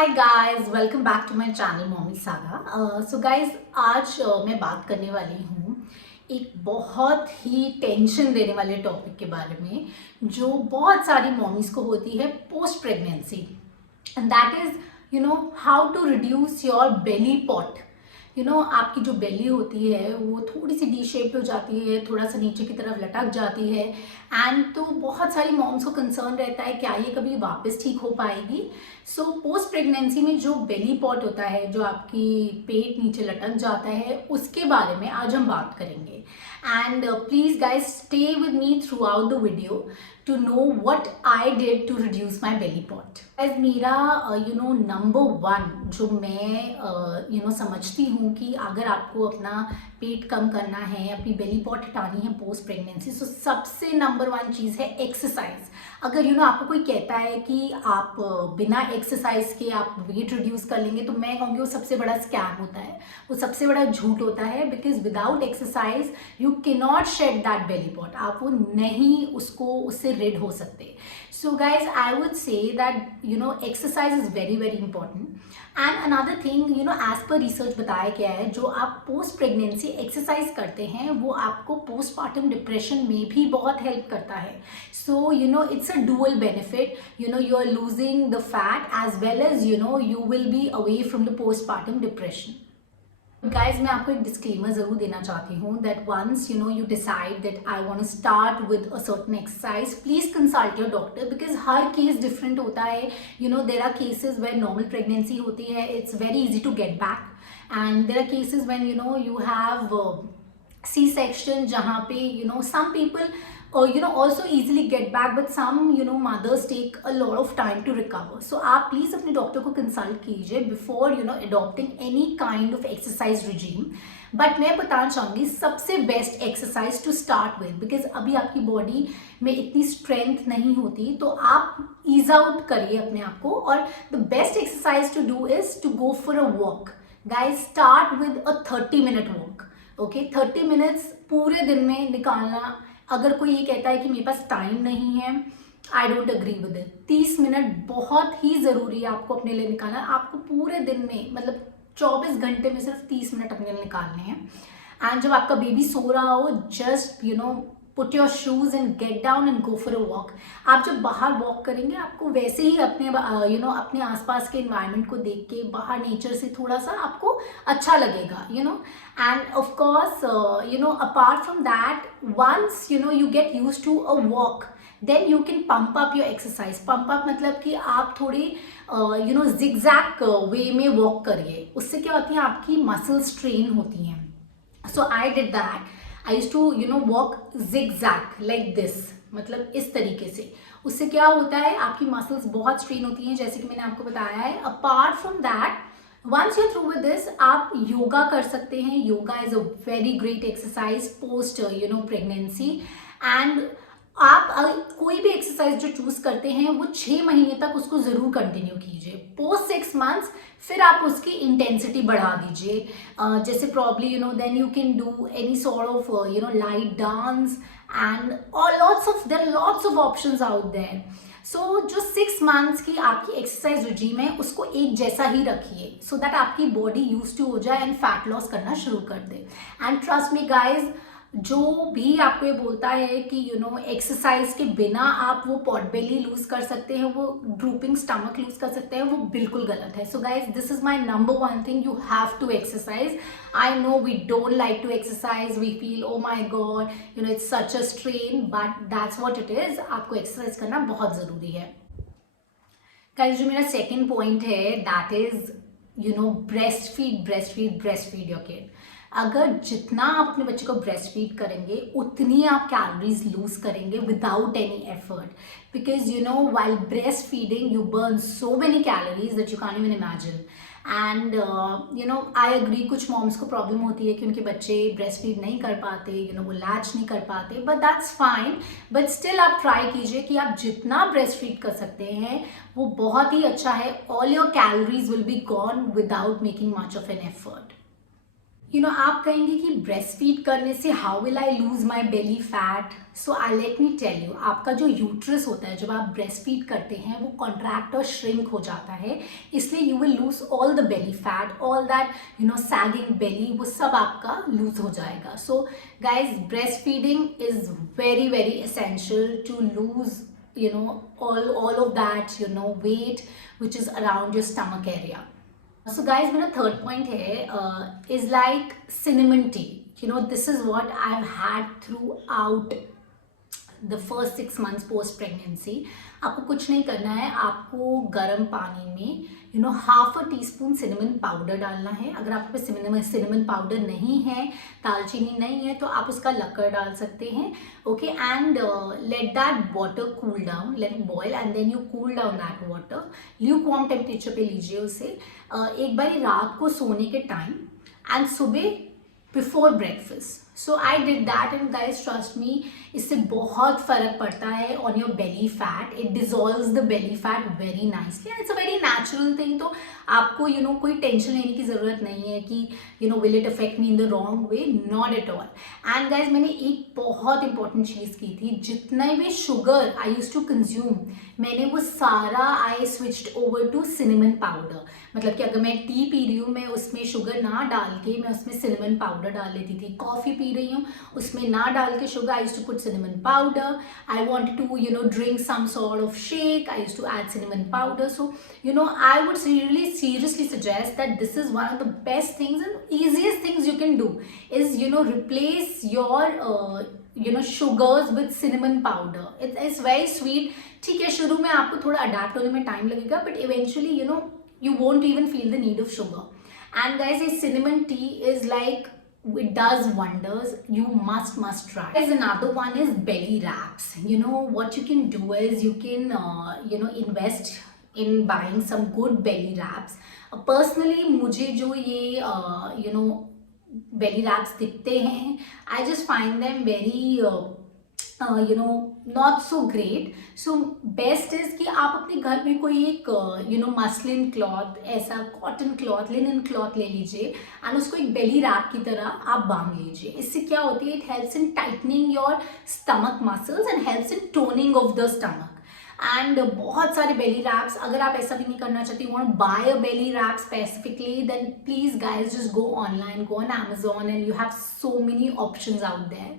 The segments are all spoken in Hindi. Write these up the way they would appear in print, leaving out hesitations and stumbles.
Hi guys, welcome back to my channel mommy saga. So guys, आज मैं बात करने वाली हूँ एक बहुत ही टेंशन देने वाले टॉपिक के बारे में जो बहुत सारी मॉमीज को होती है post pregnancy, and that is how to reduce your belly pot. आपकी जो बेली होती है वो थोड़ी सी डी शेप्ड हो जाती है, थोड़ा सा नीचे की तरफ लटक जाती है। एंड तो बहुत सारी मॉम्स को कंसर्न रहता है क्या ये कभी वापस ठीक हो पाएगी। सो पोस्ट प्रेगनेंसी में जो बेली पॉट होता है, जो आपकी पेट नीचे लटक जाता है, उसके बारे में आज हम बात करेंगे। And please guys stay with me through out the video to know what I did to reduce my belly pot. As मेरा नंबर वन जो मैं समझती हूँ कि अगर आपको अपना पेट कम करना है, अपनी बेली पॉट हटानी है पोस्ट प्रेगनेंसी, तो सबसे नंबर वन चीज़ है एक्सरसाइज। अगर आपको कोई कहता है कि आप बिना एक्सरसाइज के आप वेट रिड्यूस कर लेंगे, तो मैं कहूँगी वो सबसे बड़ा स्कैम होता है, वो सबसे बड़ा झूठ होता है। Because without exercise you can not shed that belly pot, आप वो नहीं उससे रिड हो सकते। So guys I would say that exercise is very very important. And another thing, as per research बताया गया है, जो आप पोस्ट प्रेगनेंसी एक्सरसाइज करते हैं वो आपको पोस्टपार्टम डिप्रेशन में भी बहुत हेल्प करता है। So it's a dual benefit, you are losing the fat as well as you will be away from the postpartum depression. Guys, मैं आपको एक डिस्क्लेमर ज़रूर देना चाहती हूँ that once you decide that I want to start with a certain exercise, please consult your doctor because her case different होता है। there are cases where normal pregnancy होती है, it's very easy to get back, and there are cases when you have C-section जहाँ पे some people also easily get back, but some mothers take a lot of time to recover. So आप प्लीज़ अपने डॉक्टर को कंसल्ट कीजिए before adopting any kind of exercise regime. But मैं बताना चाहूँगी सबसे best exercise to start with, because अभी आपकी बॉडी में इतनी स्ट्रेंथ नहीं होती, तो आप ईज आउट करिए अपने आप को। और the best exercise to do is to go for a walk. Guys, start with a 30-minute walk. Okay, 30 minutes पूरे दिन में निकालना। अगर कोई ये कहता है कि मेरे पास टाइम नहीं है, I don't agree with it. 30 minute बहुत ही ज़रूरी है आपको अपने लिए निकालना। आपको पूरे दिन में मतलब 24 घंटे में सिर्फ 30 मिनट अपने लिए निकालने हैं। एंड जब आपका बेबी सो रहा हो, just put your shoes and get down and go for a walk. आप जब बाहर वॉक करेंगे, आपको वैसे ही अपने अपने आसपास के इन्वायरमेंट को देख के, बाहर नेचर से थोड़ा सा आपको अच्छा लगेगा। And of course apart from that, once you get used to a walk, then you can pump up your exercise. pump up मतलब कि आप थोड़ी zigzag वे में वॉक करिए। उससे क्या होती है, आपकी मसल स्ट्रेन होती हैं। So I did that. I use to walk zigzag like this, मतलब इस तरीके से। उससे क्या होता है, आपकी मसल्स बहुत स्ट्रेन होती हैं, जैसे कि मैंने आपको बताया है। Apart from that, once you through with this, आप योगा कर सकते हैं। Yoga is a very great exercise post pregnancy. And आप कोई भी एक्सरसाइज जो चूज करते हैं वो 6 महीने तक उसको जरूर कंटिन्यू कीजिए। पोस्ट 6 मंथ्स फिर आप उसकी इंटेंसिटी बढ़ा दीजिए। जैसे probably then you can do any sort of light dance and there are lots of options out there. So जो 6 मंथ्स की आपकी एक्सरसाइज रिजीम है उसको एक जैसा ही रखिए, सो दैट आपकी बॉडी यूज टू हो जाए एंड फैट लॉस करना शुरू कर दे। एंड ट्रस्ट मी गाइज, जो भी आपको ये बोलता है कि एक्सरसाइज के बिना आप वो पॉट बेली लूज कर सकते हैं, वो ड्रूपिंग स्टमक लूज कर सकते हैं, वो बिल्कुल गलत है। So guys, this is my number one thing, you have to exercise. I know we don't like to exercise, we feel oh my God it's such a strain, but that's what it is. आपको एक्सरसाइज करना बहुत ज़रूरी है। गाइज, जो मेरा सेकेंड पॉइंट है that is breast feed your kid. अगर जितना आप अपने बच्चे को ब्रेस्ट फीड करेंगे, उतनी आप कैलोरीज लूज करेंगे without any effort. Because while breast feeding you burn so many calories that you can't even imagine. And I agree, कुछ मॉम्स को प्रॉब्लम होती है कि उनके बच्चे ब्रेस्ट फीड नहीं कर पाते, वो लैच नहीं कर पाते, but that's fine. But still आप ट्राई कीजिए कि आप जितना ब्रेस्ट फीड कर सकते हैं वो बहुत ही अच्छा है। All your calories will be gone without making much of an effort. आप कहेंगे कि ब्रेस्ट फीड करने से how will I lose my belly fat. So I let me tell you, आपका जो यूट्रस होता है जब आप ब्रेस्ट फीड करते हैं वो कॉन्ट्रैक्ट और श्रिंक हो जाता है, इसलिए you will lose all the belly fat, all that sagging belly, वो सब आपका लूज हो जाएगा। So guys, breastfeeding is very very essential to lose all of that weight which is around your stomach area. So guys, मेरा थर्ड पॉइंट है is like cinnamon tea. This is what I've had throughout the first 6 months post pregnancy. आपको कुछ नहीं करना है, आपको गर्म पानी में half a tea spoon cinnamon powder डालना है। अगर आपके पास सिनेमन पाउडर नहीं है, दालचीनी नहीं है, तो आप उसका लक्कर डाल सकते हैं। Okay, and let that water cool down, let it boil and then you cool down that water. Lukewarm temperature पे लीजिए उसे एक बार रात को सोने के टाइम एंड सुबह before breakfast. So I did that and guys trust me, इससे बहुत फर्क पड़ता है on your belly fat. It dissolves the belly fat very nicely and it's a very natural thing. तो आपको कोई टेंशन लेने की ज़रूरत नहीं है कि will it affect me in the wrong way, not at all. And guys, मैंने एक बहुत इंपॉर्टेंट चीज़ की थी, जितना भी sugar I use to consume, मैंने वो सारा I switched over to cinnamon powder. मतलब कि अगर मैं टी पी रही हूँ, मैं उसमें शुगर ना डाल के मैं उसमें सिनेमन पाउडर डाल लेती थी। कॉफ़ी पी रही हूँ, उसमें ना डाल के sugar, I used to put cinnamon powder. I wanted to drink some sort of shake, I used to add cinnamon powder. So I would really seriously suggest that this is one of the best things and easiest things you can do is replace your sugars with cinnamon powder. It's very sweet. ठीक है, शुरू में आपको थोड़ा अडेप्ट होने में टाइम लगेगा, but eventually you won't even feel the need of sugar. And guys, a cinnamon tea is like, it does wonders. You must try. There's another one is belly wraps. What you can do is you can invest in buying some good belly wraps. Personally, मुझे जो ये belly wraps दिखते हैं, I just find them very not so great. So best is कि आप अपने घर में कोई एक मसलिन क्लॉथ, ऐसा कॉटन क्लॉथ, लिनन क्लॉथ ले लीजिए एंड उसको एक बेली रैप की तरह आप बांध लीजिए। इससे क्या होती है, it helps in tightening your stomach muscles and helps in toning of the stomach. And बहुत सारे बेली रैप्स, अगर आप ऐसा भी नहीं करना चाहते, you want buy a belly wrap specifically, then please guys just go online, go on Amazon and you have so many options out there.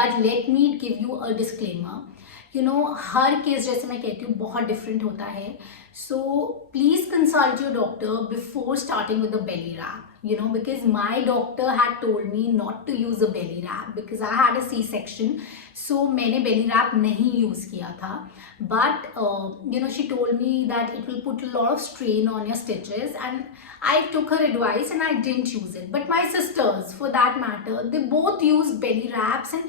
But let me give you a disclaimer. Her case, जैसे मैं कहती हूँ, बहुत डिफरेंट होता है. So please consult your doctor before starting with the belly wrap. Because my doctor had told me not to use a belly wrap because I had a C-section. So मैंने belly wrap नहीं use किया था. But she told me that it will put a lot of strain on your stitches, and I took her advice and I didn't use it. But my sisters, for that matter, they both used belly wraps, and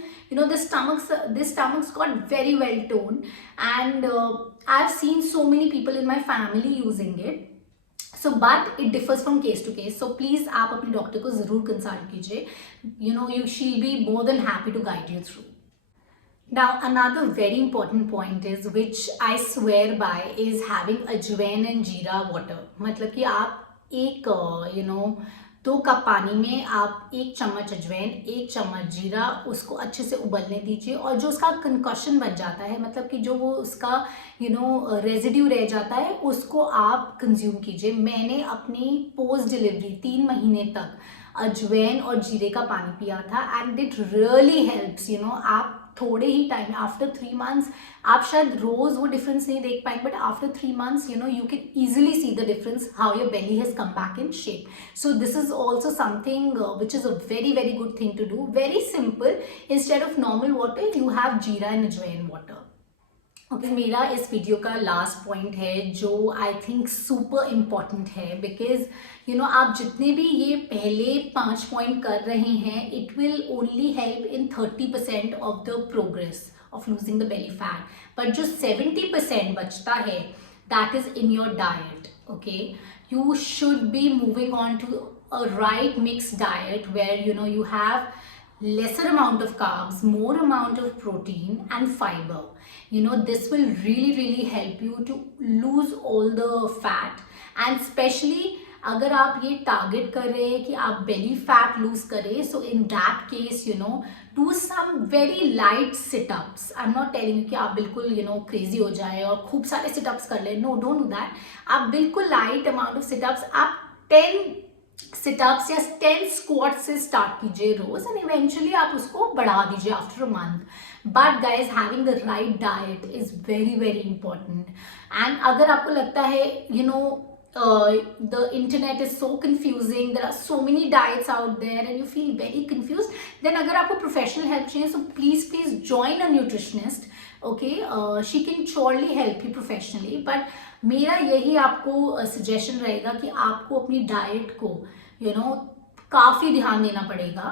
their stomachs got very well toned, and I've seen so many people in my family using it. So but it differs from case to case, so please आप अपने डॉक्टर को ज़रूर कंसल्ट कीजिए. She'll be more than happy to guide you through. Now another very important point is, which I swear by, is having ajwain and jeera water. मतलब कि आप एक 2 कप पानी में आप 1 चम्मच अजवाइन, 1 चम्मच जीरा, उसको अच्छे से उबलने दीजिए, और जो उसका कंकशन बन जाता है, मतलब कि जो वो उसका रेजिड्यू रह जाता है, उसको आप कंज्यूम कीजिए. मैंने अपनी पोस्ट डिलीवरी 3 महीने तक अजवाइन और जीरे का पानी पिया था, एंड इट रियली हेल्प्स. आप थोड़े ही टाइम, आफ्टर 3 मंथ्स, आप शायद रोज वो डिफरेंस नहीं देख पाएंगे, but after 3 months you can easily see the difference how your belly has come back in shape. So this is also something which is a very very good thing to do. Very simple. Instead of normal water, you have jeera and ajwain water. Okay, मेरा इस वीडियो का लास्ट पॉइंट है जो आई थिंक सुपर इम्पॉर्टेंट है, बिकॉज आप जितने भी ये पहले 5 पॉइंट कर रहे हैं, it will only help in 30% of the progress of losing the belly fat. But जो 70% बचता है, that is in your diet. Okay, you should be moving on to a right mix diet where you have lesser amount of carbs, more amount of protein and fiber. This will really help you to lose all the fat, and especially अगर आप ये टारगेट कर रहे हैं कि आप बेली फैट लूज करें, so in that case do some very light situps. I am not telling you कि आप बिल्कुल क्रेजी हो जाए और खूब सारे सिटअप्स कर ले, नो, डोंट डू दैट। आप बिल्कुल लाइट अमाउंट ऑफ सिटअप्स, आप 10 सिटअप्स या 10 स्क्वाट्स से स्टार्ट कीजिए रोज, एंड इवेंचुअली आप उसको बढ़ा दीजिए after a month. But guys, having the right diet is very very important. And अगर आपको लगता है the internet is so confusing, there are so many diets out there and you feel very confused, then अगर आपको professional help चाहिए, so please join a nutritionist, okay? She can surely help you professionally, but मेरा यही आपको सजेशन रहेगा कि आपको अपनी डाइट को काफ़ी ध्यान देना पड़ेगा,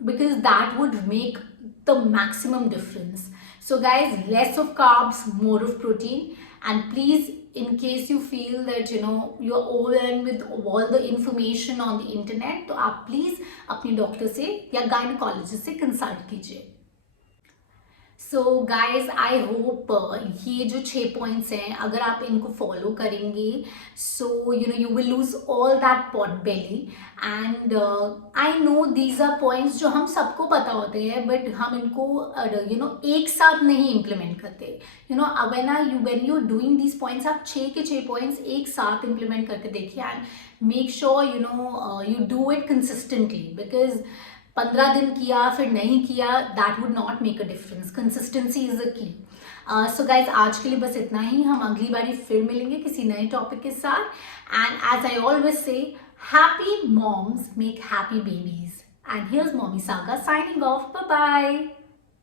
because that would make the maximum difference. So guys, less of carbs, more of protein, and please, in case you feel that you're overwhelmed with all the information on the internet, तो आप प्लीज अपने डॉक्टर से या गायनोकोलॉजिस्ट से कंसल्ट कीजिए। सो गाइज, आई होप ये जो 6 पॉइंट्स हैं, अगर आप इनको फॉलो करेंगे, so you will lose all that pot belly. And I know these are points जो हम सबको पता होते हैं, बट हम इनको एक साथ नहीं इम्प्लीमेंट करते। When you doing these points, आप 6 के 6 पॉइंट्स एक साथ इम्प्लीमेंट करके देखिए, and make sure you do it consistently, because 15 दिन किया फिर नहीं किया, that would not make a difference. Consistency is a key. So guys, आज के लिए बस इतना ही। हम अगली बारी फिर मिलेंगे किसी नए टॉपिक के साथ। And as I always say, happy moms make happy babies. And here's Mommy Saga signing off. Bye bye.